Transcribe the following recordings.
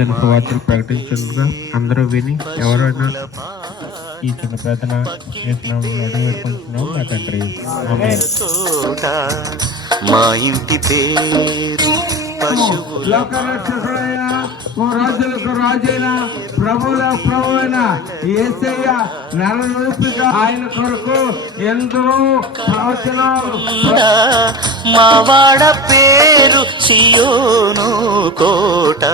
అనుదిన సువార్తలు ప్రకటించుగా అందరూ విని ఎవరైనా ఈ చిన్న ప్రార్థన చేసినాము వేడుకుంటున్నాం నా తండ్రి. ఆమేన్. మా ఇంటి పేరు లోకరక్షకుడైన ఓ రాజులకు రాజైన ప్రభువుల ప్రభువైన యేసయ్య నరరూపిగా ఆయన కొరకు ఎందరో ప్రవచనాలు మా వాడ పేరు సియోను కోట.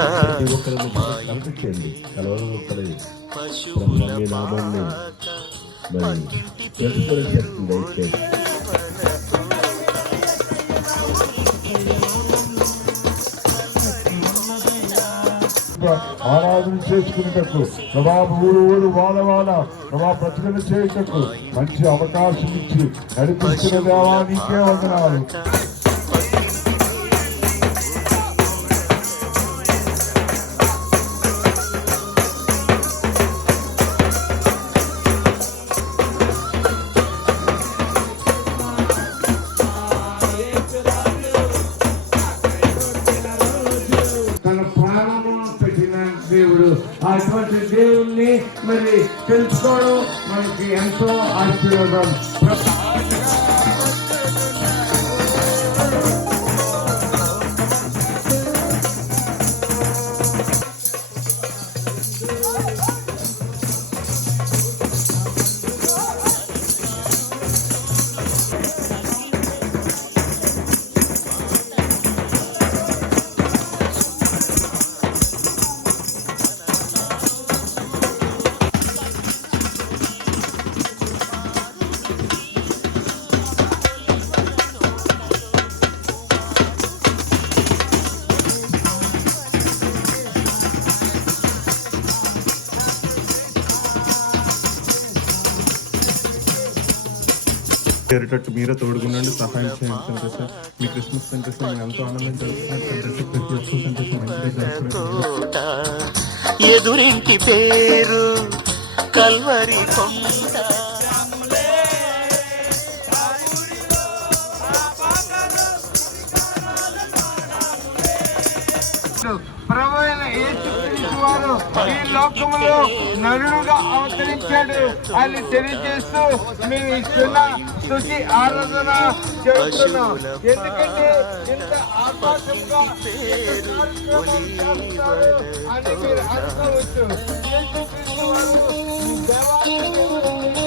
ఆరాధన చేసుకునేటకు ప్రభా ఊరు ఊరు వాడ ప్రభా ప్రచురణ చేయటకు మంచి అవకాశం ఇచ్చి నడిపిస్తున్న దేవా నీకే వందనాలు. దేవుడు అటువంటి దేవుణ్ణి మరి తెలుసుకోవడం మనకి ఎంతో ఆశీర్వాదం. చేరేటట్టు మీరే తోడుగునండి, సహాయం చేయండి సార్. మీ క్రిస్మస్ సంతోషం మేము ఎంతో ఆనందం జరుగుతున్నారు. ఎదురింటి పేరు కల్వరి కొండ. ప్రభువైన యేసుక్రీస్తు వారు ఈ లోకములో నరుడుగా అవతరించాడు అని తెలియజేస్తూ మేము ఇస్తున్న స్తుతి ఆరాధన చేస్తున్నాం. ఎందుకంటే ఇంత ఆకాశంగా అని మీరు అనుకోవచ్చు. యేసుక్రీస్తు వారు దేవాలయంలో